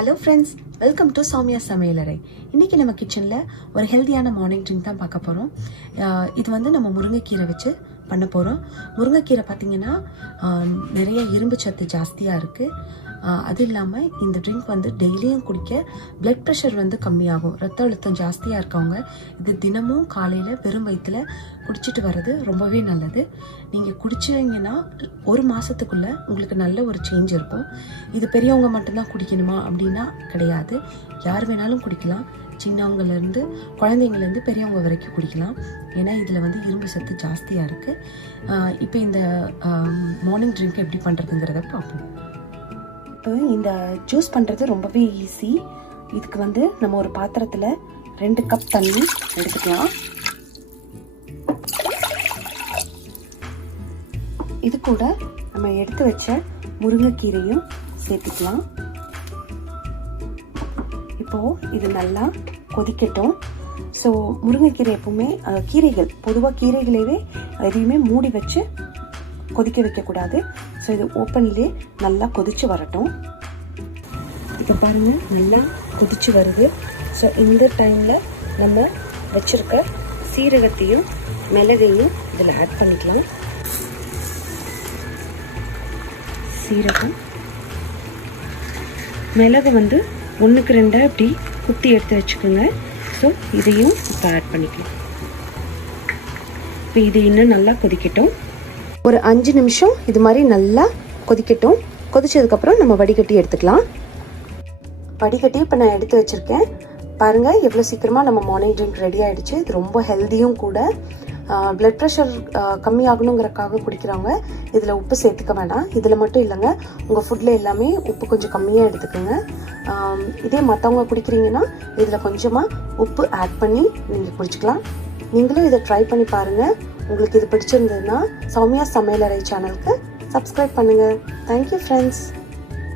Hello friends, welcome to Sowmya சமையலறை. இன்றைக்கி நம்ம கிச்சனில் ஒரு ஹெல்த்தியான மார்னிங் ட்ரிங்க் தான் பார்க்க போகிறோம். இது வந்து நம்ம முருங்கைக்கீரை வச்சு பண்ண போகிறோம். முருங்கைக்கீரை பார்த்திங்கன்னா நிறைய இரும்பு சத்து ஜாஸ்தியாக இருக்குது. அது இல்லாமல் இந்த ட்ரிங்க் வந்து டெய்லியும் குடிக்க பிளட் ப்ரெஷர் வந்து கம்மியாகும். ரத்த அழுத்தம் ஜாஸ்தியாக இருக்கவங்க இது தினமும் காலையில் வெறும் வயிற்றில் குடிச்சிட்டு வர்றது ரொம்பவே நல்லது. நீங்கள் குடிச்சிங்கன்னா ஒரு மாதத்துக்குள்ளே உங்களுக்கு நல்ல ஒரு சேஞ்ச் இருக்கும். இது பெரியவங்க மட்டும்தான் குடிக்கணுமா அப்படின்னா கிடையாது, யார் வேணாலும் குடிக்கலாம். சின்னவங்கலேருந்து குழந்தைங்கலேருந்து பெரியவங்க வரைக்கும் குடிக்கலாம். ஏன்னா இதில் வந்து இரும்பு சத்து ஜாஸ்தியாக இருக்குது. இப்போ இந்த மார்னிங் ட்ரிங்க் எப்படி பண்ணுறதுங்கிறத பார்ப்போம். இப்போ இந்த ஜூஸ் பண்ணுறது ரொம்பவே ஈஸி. இதுக்கு வந்து நம்ம ஒரு பாத்திரத்தில் 2 கப் தண்ணி எடுத்துக்கலாம். இது கூட நம்ம எடுத்து வச்ச முருங்கைக்கீரையும் சேர்த்துக்கலாம். இப்போது இது நல்லா கொதிக்கட்டும். ஸோ முருங்கைக்கீரை எப்பவுமே கீரைகள் பொதுவாக கீரைகளவே எதையுமே மூடி வச்சு கொதிக்க வைக்கக்கூடாது. ஸோ இது ஓப்பன்லேயே நல்லா கொதிச்சு வரட்டும். இப்போ பாருங்கள், நல்லா கொதிச்சு வருது. ஸோ இந்த டைமில் நம்ம வச்சுருக்க சீரகத்தையும் மிளகையும் இதில் ஆட் பண்ணிக்கலாம். சீரகம், மிளகு வந்து 1க்கு 2 அப்படி குத்தி எடுத்து வச்சுக்கோங்க. ஸோ இதையும் இப்போ ஆட் பண்ணிக்கலாம். இப்போ இது இன்னும் நல்லா கொதிக்கட்டும். ஒரு 5 நிமிஷம் இது மாதிரி நல்லா கொதிக்கட்டும். கொதிச்சதுக்கப்புறம் நம்ம வடிகட்டி எடுத்துக்கலாம். வடிகட்டி இப்போ நான் எடுத்து வச்சுருக்கேன். பாருங்கள் எவ்வளோ சீக்கிரமாக நம்ம மார்னிங் ட்ரிங்க் ரெடி ஆகிடுச்சு. இது ரொம்ப ஹெல்த்தியும் கூட. பிளட் ப்ரெஷர் கம்மியாகணுங்கிறக்காக குடிக்கிறவங்க இதில் உப்பு சேர்த்துக்க வேண்டாம். இதில் மட்டும் இல்லைங்க, உங்கள் ஃபுட்டில் எல்லாமே உப்பு கொஞ்சம் கம்மியாக எடுத்துக்கோங்க. இதே மற்றவங்க குடிக்கிறீங்கன்னா இதில் கொஞ்சமாக உப்பு ஆட் பண்ணி நீங்கள் குடிச்சிக்கலாம். நீங்களும் இதை ட்ரை பண்ணி பாருங்கள். உங்களுக்கு இது பிடிச்சிருந்ததுன்னா சௌமியா சமையலறை சேனலுக்கு சப்ஸ்கிரைப் பண்ணுங்கள். Thank you friends.